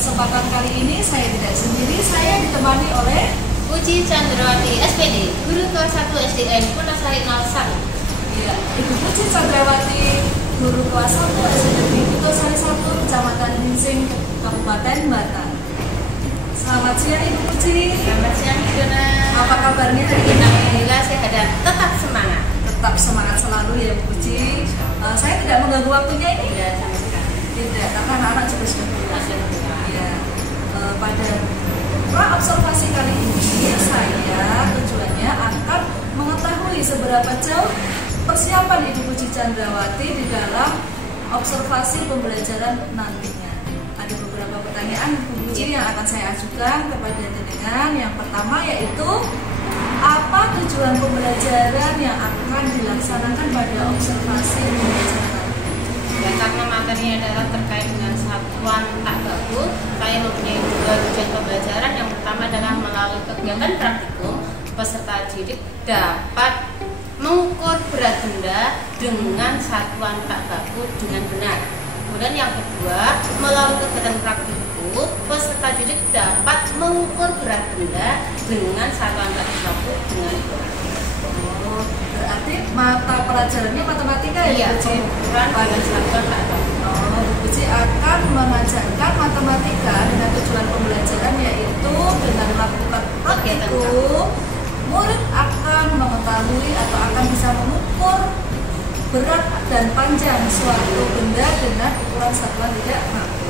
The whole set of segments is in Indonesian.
kesempatan kali ini saya tidak sendiri, saya ditemani oleh Puji Chandrawati SPD, Guru Kelas 1 SDN Punasari 01. ya, Ibu Puji Chandrawati, Guru Kelas 1 SDN Punasari 1, Kecamatan Ginsing, Kabupaten Batang. Selamat siang Ibu Puji. Selamat siang Ibu Dona. Apa kabarnya hari ini? Alhamdulillah sehat dan tetap semangat. Tetap semangat selalu ya Bu Puji. Saya tidak mengganggu waktunya ini? Tidak sama sekali. Tidak, karena anak-anak juga sudah pulang. Ya, pada pra-observasi kali ini saya tujuannya akan mengetahui seberapa jauh persiapan Ibu Puji Chandrawati di dalam observasi pembelajaran nantinya. Ada beberapa pertanyaan Bu Puji yang akan saya ajukan kepada jenengan. Yang pertama yaitu apa tujuan pembelajaran yang akan dilaksanakan pada observasi pembelajaran nanti? Ya, karena materinya adalah terkait dengan satuan tak baku, saya mempunyai dua tujuan pembelajaran. Yang pertama adalah melalui kegiatan praktikum, peserta didik dapat mengukur berat benda dengan satuan tak baku dengan benar. Kemudian yang kedua, melalui kegiatan praktikum, peserta didik dapat mengukur berat benda dengan satuan tak baku dengan benar. Oh, berarti mata pelajarannya matematika ya? Iya, Bu Puji? pengukuran pada satuan tak baku. Bu Puji akan mengajarkan matematika dengan tujuan pembelajaran yaitu dengan melakukan praktikum, murid akan mengetahui atau akan bisa mengukur berat dan panjang suatu benda dengan ukuran satuan tidak baku.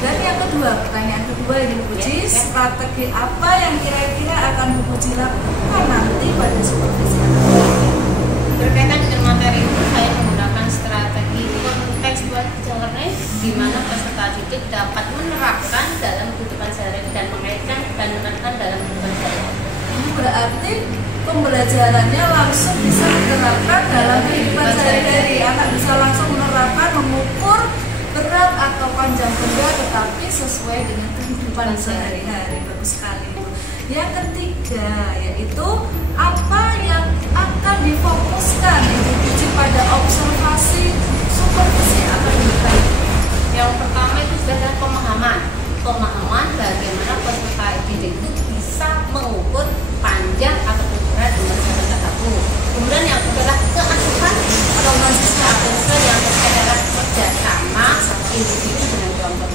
Dan yang kedua, pertanyaan kedua ini Bu Puji, strategi apa yang kira-kira akan Bu Puji lakukan nanti pada supervisi anak? Berkaitan dengan materi itu, saya menggunakan strategi contextual learning di mana peserta didik dapat menerapkan dalam kehidupan sehari-hari dan mengaitkan dan menerapkan dalam kehidupan sehari-hari. Ini berarti pembelajarannya langsung bisa diterapkan dalam kehidupan sehari-hari. Anak bisa langsung menerapkan, mengukur berat atau panjang benda tetapi sesuai dengan kehidupan sehari-hari. Bagus sekali Bu. Yang ketiga yaitu apa yang akan difokuskan Ibu Puji pada observasi supervisi akademika? Yang pertama itu adalah pemahaman bagaimana peserta didik itu bisa mengukur panjang atau berat dengan satuan tak baku. Kemudian yang kedua adalah keasuhan atau mahasiswa akademika yang ketiga adalah kerjasama individu dengan kelompok.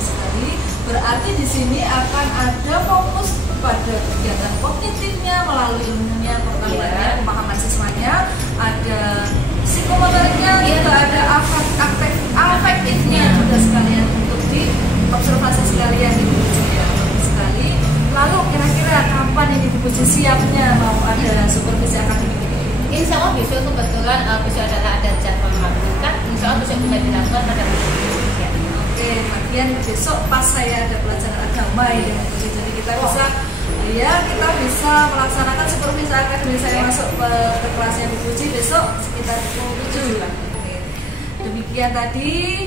Sekali, berarti di sini akan ada fokus pada kegiatan kognitifnya melalui ilmunya, pengetahuannya, pemahaman siswanya, ada psikomotoriknya, juga ada afektifnya juga sekalian untuk diobservasi sekalian Ibu Puji ya. Sekali. Lalu kira-kira kapan ini Ibu Puji siapnya mau ada supervisi akademik ini? Insya Allah besok kebetulan besok adalah ada jadwal matematika. Insya Allah besok bisa dilakukan pada ya. Oke, bagian besok pas saya ada pelajaran agama ya, jadi kita bisa melaksanakan supervisi akademik. Saya masuk ke kelasnya Bu Puji besok sekitar pukul 7. Oke. Demikian tadi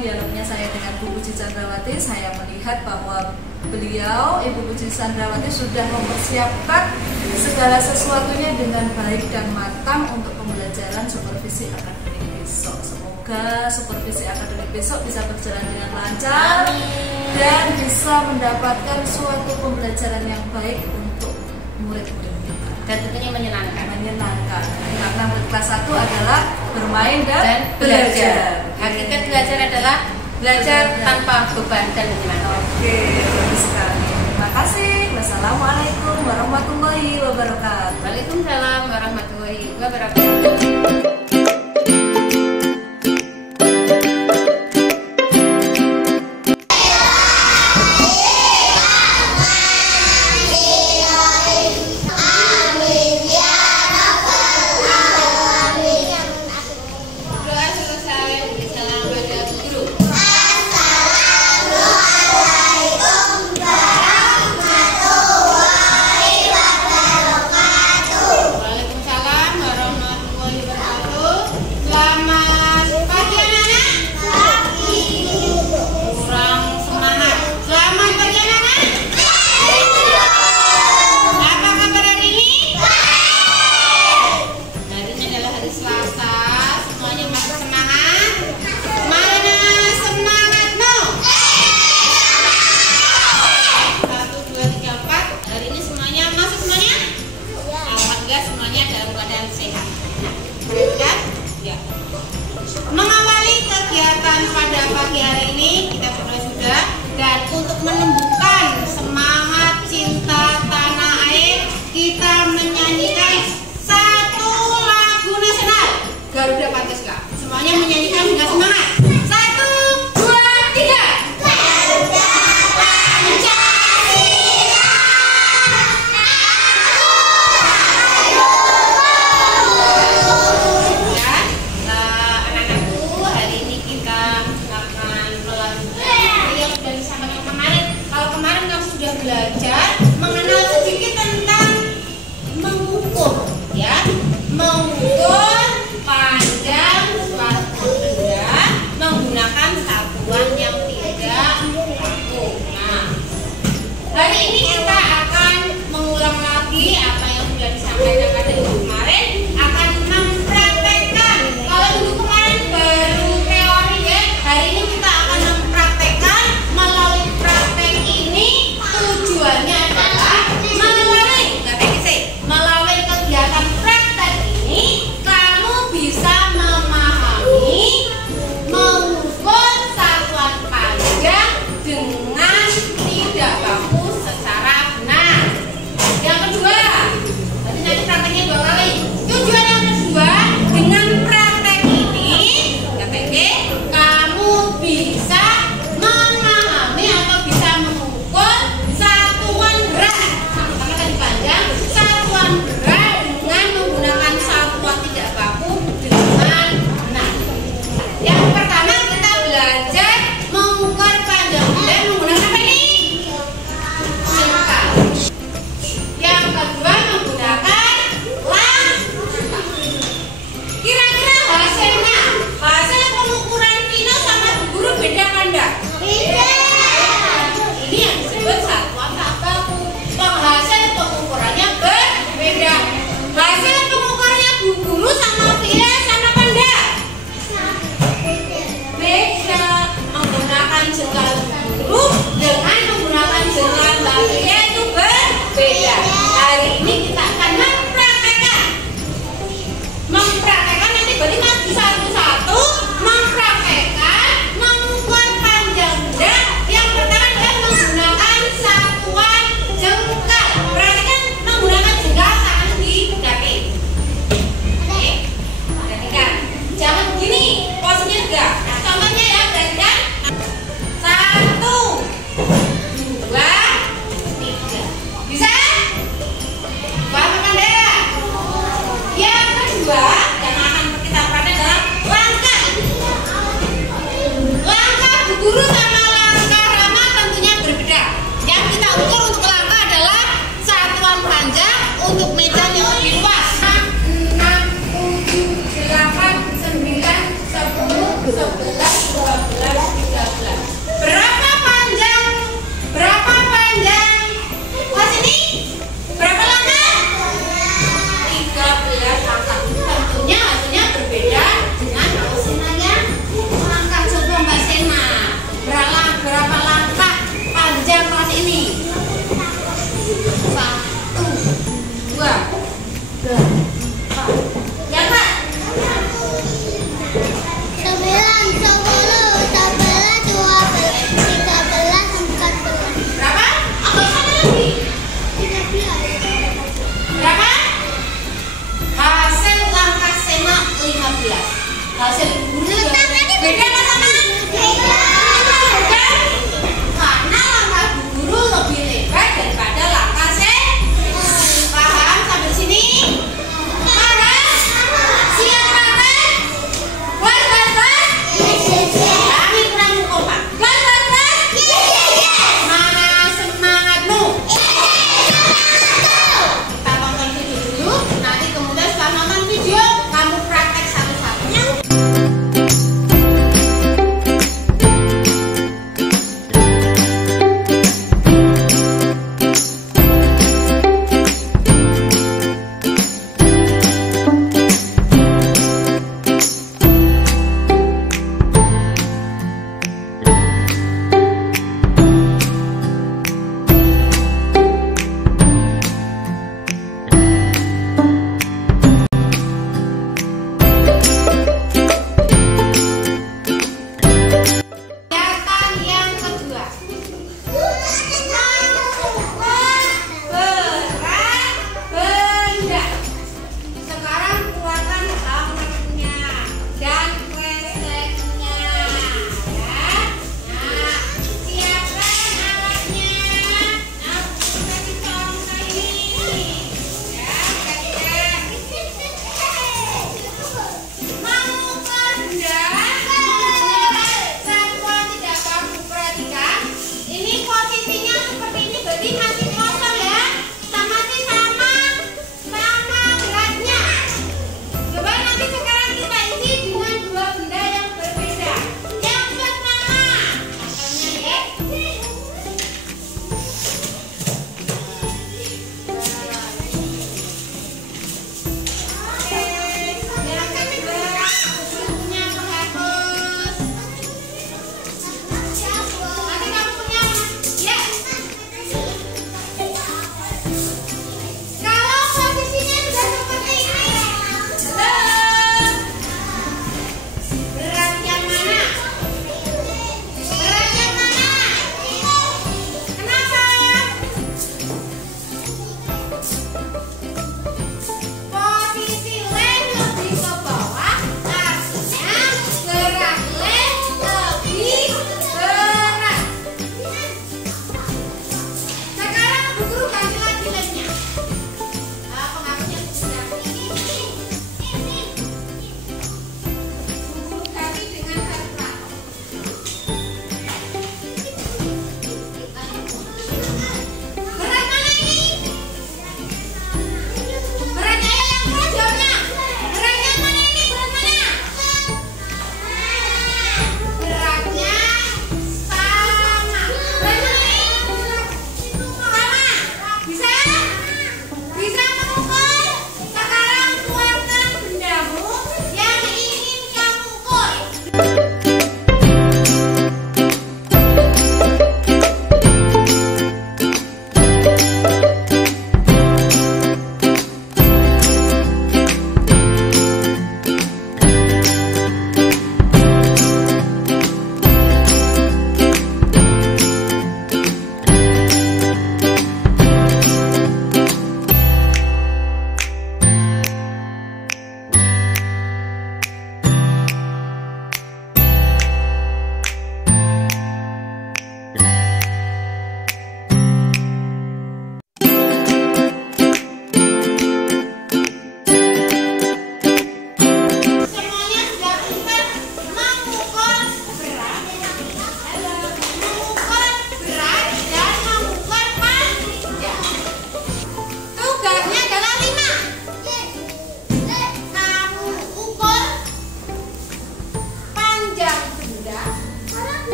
dialognya saya dengan Bu Puji Chandrawati. Saya melihat bahwa beliau, Ibu Puji Chandrawati sudah mempersiapkan segala sesuatunya dengan baik dan matang untuk pembelajaran supervisi akademik besok. Semoga supervisi akademik besok bisa berjalan dengan lancar. Amin. Dan bisa mendapatkan suatu pembelajaran yang baik untuk murid-murid kita. Dan tentunya menyenangkan. Karena murid kelas 1 adalah bermain dan belajar. Hakikat belajar adalah belajar tanpa beban dan menyenangkan. Oke, bagus sekali. Terima kasih. Wassalamualaikum warahmatullahi wabarakatuh. Waalaikumsalam warahmatullahi wabarakatuh. Waalaikumsalam warahmatullahi wabarakatuh.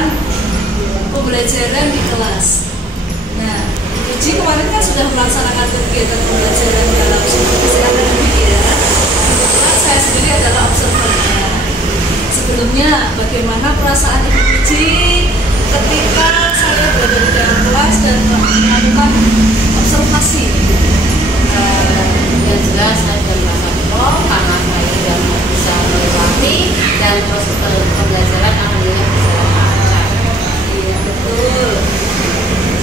melakukan pembelajaran di kelas. Nah, Uji kemarin kan sudah melaksanakan kegiatan pembelajaran dalam supervisi akademik ya. Kebetulan saya sendiri adalah observernya. Sebelumnya, bagaimana perasaan Ibu Uji ketika saya berada di dalam kelas dan melakukan observasi? Yang jelas saya sudah merasa kok karena saya sudah bisa melewati dan proses pembelajaran alhamdulillah bisa lancar. Iya betul.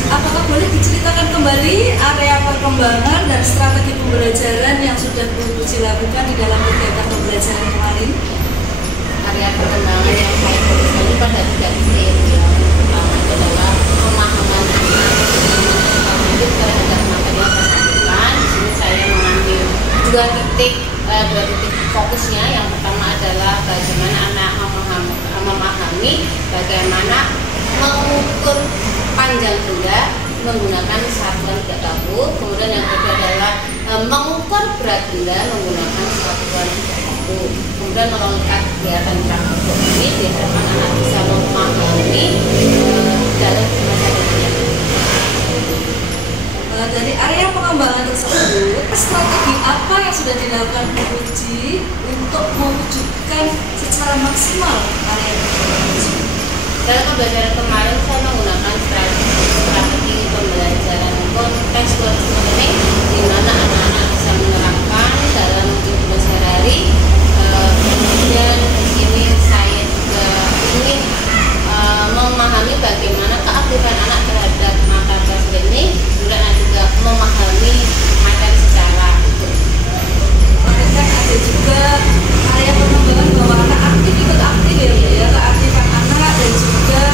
Apakah boleh diceritakan kembali area perkembangan dan strategi pembelajaran yang sudah Bu Uji lakukan di dalam kegiatan pembelajaran kemarin? Area perkembangan yang saya fokuskan pada 3 titik. Yang pertama adalah pemahaman anak terhadap materi yang disampaikan. Di sini saya mengambil 2 titik fokusnya. Yang pertama adalah bagaimana anak memahami bagaimana mengukur panjang benda menggunakan satuan tidak baku. Kemudian yang kedua adalah mengukur berat benda menggunakan satuan tidak baku. Kemudian melalui kegiatan praktik ini diharapkan anak bisa memahami dalam pembelajarannya. Dari area pengembangan tersebut, strategi apa yang sudah dilakukan Bu Uji untuk mewujudkan secara maksimal area pengembangan tersebut? Dalam pembelajaran kemarin saya menggunakan strategi pembelajaran contextual learning di mana anak-anak bisa menerapkan dalam kehidupan sehari-hari. Kemudian di sini saya juga ingin memahami bagaimana keaktifan anak terhadap mata pelajaran ini, kemudian juga memahami materi secara utuh. Mereka ada juga area pengembangan bahwa anak aktif ikut aktif ya, keaktifan anak dan juga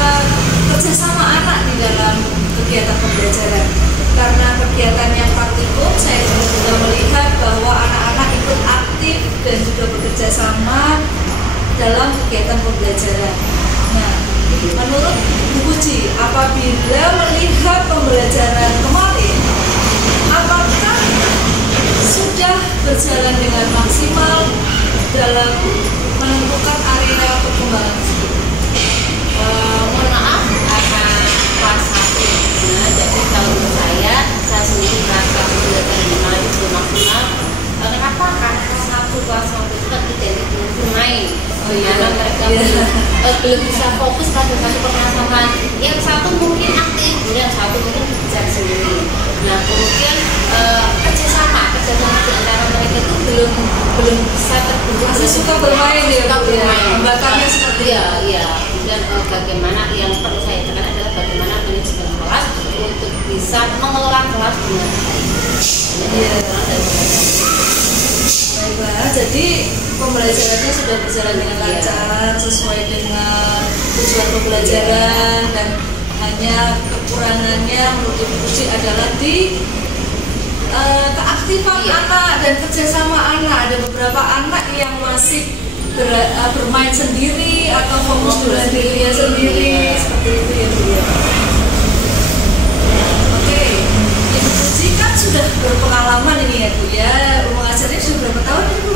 kerjasama anak di dalam kegiatan pembelajaran. Karena kegiatan yang praktikum, saya juga sudah melihat bahwa anak-anak ikut aktif dan juga bekerja sama dalam kegiatan pembelajaran. Nah, menurut Bu Uji, apabila melihat pembelajaran kemarin, apakah sudah berjalan dengan maksimal dalam menentukan area perkembangan tersebut? Mohon maaf karena kelas 1 jadi kalau menurut saya sendiri merasa pembelajaran kemarin itu maksimal. Kenapa? Karena kelas 1 itu identik dengan bermain. Karena mereka belum bisa fokus pada satu permasalahan. Yang satu mungkin aktif, yang satu mungkin belajar sendiri. Nah, kemudian kerjasama di antara mereka itu belum bisa terbentuk. Masih suka bermain ya, suka bermain. Hambatannya seperti iya. Dan bagaimana yang perlu saya tekan adalah bagaimana manajemen kelas untuk bisa mengelola kelas dengan baik. Baiklah, jadi pembelajarannya sudah berjalan dengan lancar sesuai dengan tujuan pembelajaran, dan hanya kekurangannya menurut Ibu Uji adalah di keaktifan anak dan kerjasama anak. Ada beberapa anak yang masih bermain sendiri atau fokus dengan dirinya sendiri, seperti itu ya Bu ya. Oke, Ibu Uji kan sudah berpengalaman ini ya Bu ya, mengajarnya sudah berapa tahun ya Bu?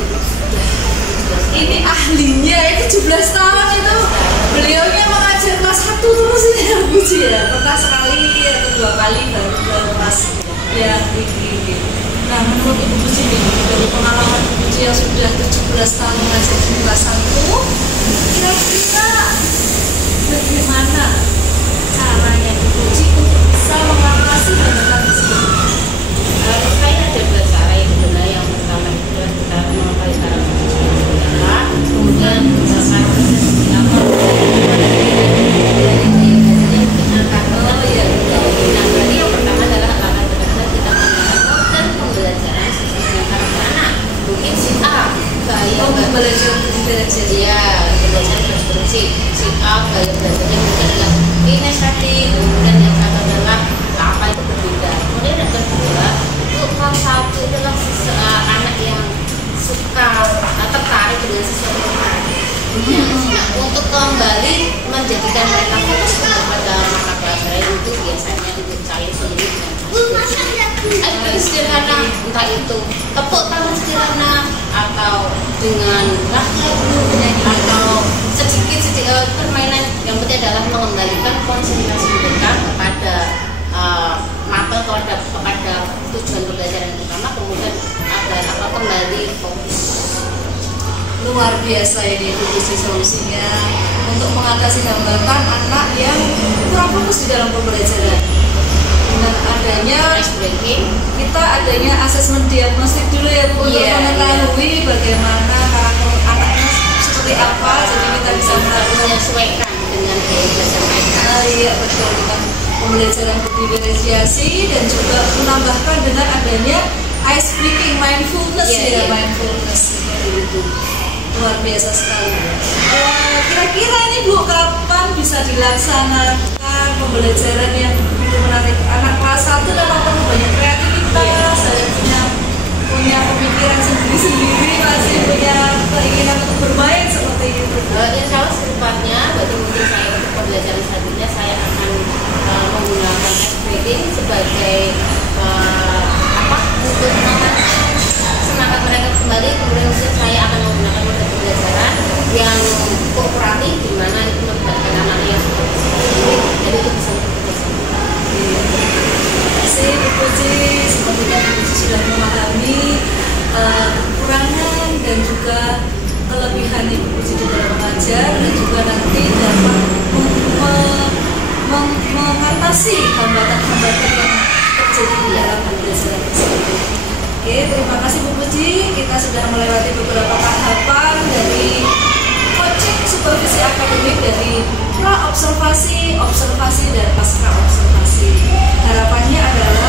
Ini ahlinya ya 17 tahun itu, beliaunya mengajar kelas 1 terus ini ya Bu Uji ya, pernah sekali atau 2 kali baru ke kelas yang tinggi. Nah, menurut Ibu Uji dari pengalaman Ibu Uji yang sudah 17 tahun mengajar di kelas 1, kira-kira bagaimana caranya Ibu Uji untuk bisa mengatasi hambatan tersebut? Saya ada 2 cara yang sebenarnya. Yang pertama itu adalah kita memakai cara berbicara, kemudian misalkan seperti apa Nah, berarti yang pertama adalah akan benar-benar kita menggunakan pembelajaran sesuai dengan karakter anak. Mungkin si A gaya belajar berfungsi, si A gaya belajarnya mungkin adalah kinestetik, kemudian yang satu adalah apa itu berbeda. Kemudian yang kedua itu kelas 1 adalah anak yang suka tertarik dengan sesuatu yang baru. Nah, untuk kembali menjadikan mereka fokus kepada mata pelajaran itu biasanya untuk saya sendiri dengan sederhana, entah itu tepuk tangan sederhana atau dengan lagu atau sedikit permainan. Yang penting adalah mengembalikan konsentrasi mereka kepada mata, kepada tujuan pembelajaran yang utama, kemudian agar kembali fokus. Luar biasa ini Bu Puji solusinya untuk mengatasi hambatan anak yang kurang fokus di dalam pembelajaran. Dengan adanya kita adanya asesmen diagnostik dulu ya Bu, untuk mengetahui bagaimana karakter anaknya seperti apa, jadi kita bisa menyesuaikan dengan belajar mereka. Iya betul, dengan pembelajaran berdiferensiasi dan juga menambahkan dengan adanya ice breaking mindfulness mindfulness itu luar biasa sekali. Kira-kira nih Bu, kapan bisa dilaksanakan pembelajaran yang begitu menarik? Anak kelas 1 memang perlu banyak kreativitas, saya punya pemikiran sendiri-sendiri, masih punya keinginan untuk bermain seperti itu. Insya Allah secepatnya, berarti mungkin saya untuk pembelajaran selanjutnya saya akan menggunakan breathing sebagai untuk semangat mereka kembali. Kemudian mungkin saya akan menggunakan metode pembelajaran yang kooperatif, di mana itu melibatkan anak yang seperti ini, jadi itu bisa bekerja sama. Terima kasih Bu Puji, sepertinya Bu Puji sudah memahami kekurangan dan juga kelebihan Ibu Puji di dalam mengajar, dan juga nanti dapat mengatasi hambatan-hambatan yang terjadi di dalam pembelajaran tersebut. Oke, terima kasih Bu Puji. Kita sudah melewati beberapa tahapan dari coaching supervisi akademik, dari pra observasi, observasi, dan pasca observasi. Harapannya adalah